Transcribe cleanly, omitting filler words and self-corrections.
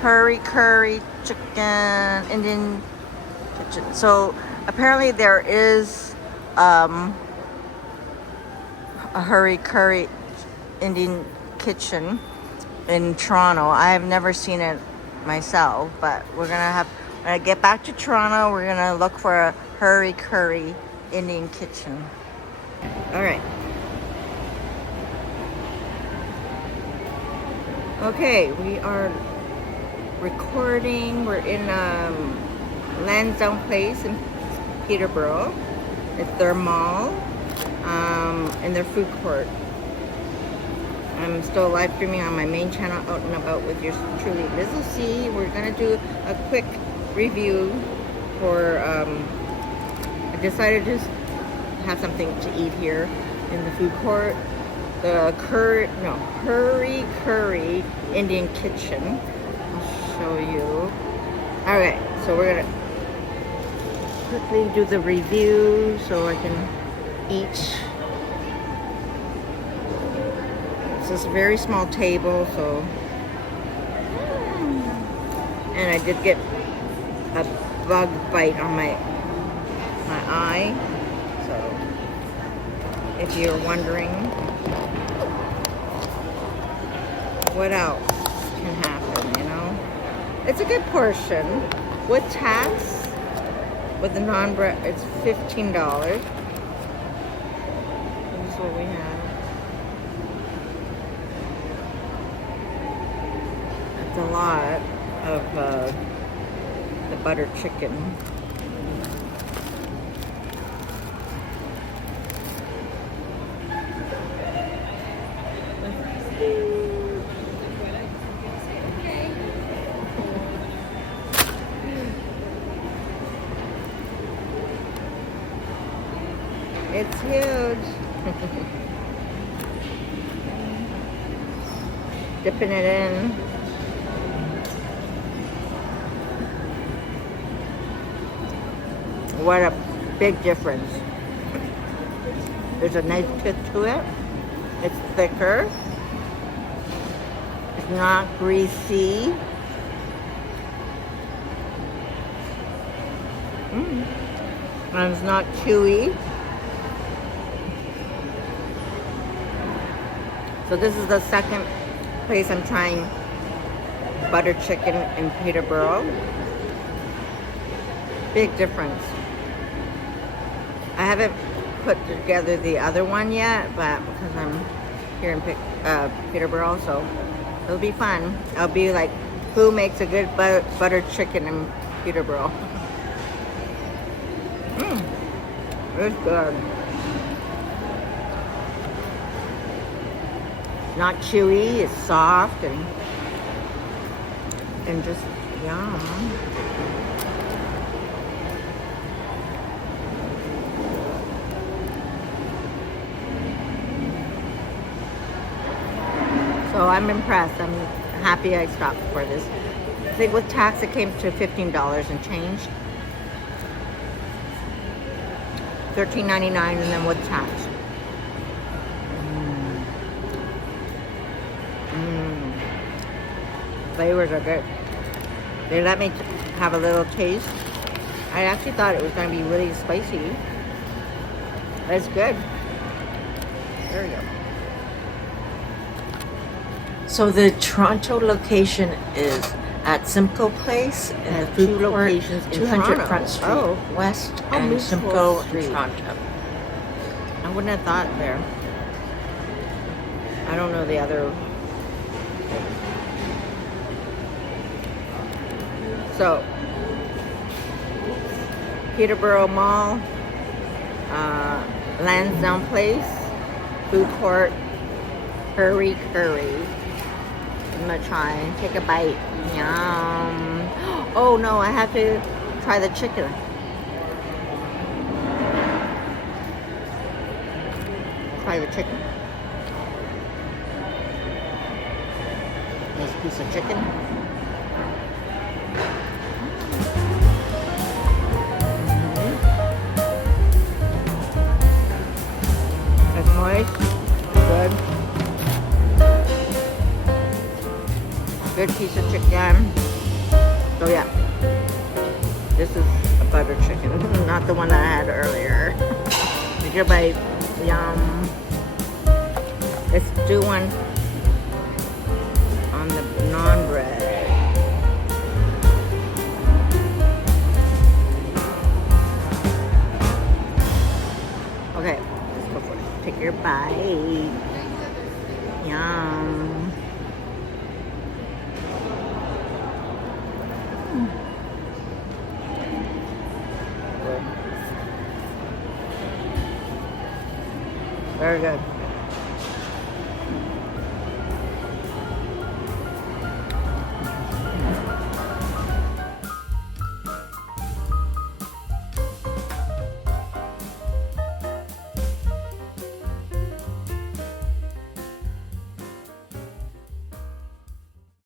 Curry curry chicken Indian kitchen. So apparently there is a hurry curry Indian kitchen in Toronto. I have never seen it myself, but when I get back to Toronto, we're gonna look for a hurry curry Indian kitchen. All right. Okay, we are recording. We're in Landsdowne place in Peterborough. It's their mall and their food court. I'm still live streaming on my main channel, Out and About with yours truly, Liz will see. We're gonna do a quick review for. I decided to just have something to eat here in the food court. The hurry curry Indian kitchen. I'll show you. All right, so we're gonna quickly do the review so I can eat. It's a very small table, so and I did get a bug bite on my eye, so if you're wondering what else can happen, you know, it's a good portion with tax. With the non-bread, it's $15. This is what we have. It's a lot of the butter chicken. It's huge. Dipping it in. What a big difference. There's a nice kick to it. It's thicker. It's not greasy. And it's not chewy. So this is the second place I'm trying butter chicken in Peterborough. Big difference. I haven't put together the other one yet, but because I'm here in Peterborough, so it'll be fun. I'll be like, who makes a good butter chicken in Peterborough? It's good. Not chewy, it's soft and just yum. So I'm impressed. I'm happy I stopped for this. I think with tax it came to $15 and change. $13.99 and then with tax. Flavors are good. They let me have a little taste. I actually thought it was going to be really spicy. But it's good. There you go. So the Toronto location is at Simcoe Place in the food court, locations in 200 Toronto. Front Street West and Simcoe in Toronto. I wouldn't have thought there. I don't know the other. So, Peterborough Mall, Landsdowne Place, food court, hurry curry. I'm gonna try and take a bite. Yum. Oh no, I have to try the chicken. Try the chicken. Nice piece of chicken. It's moist. Good. Good piece of chicken. Oh yeah, this is a butter chicken, not the one that I had earlier. Take your bite. Yum. Let's do one on the naan bread. Okay, let's go for it. Take your bite. Yum. Very good.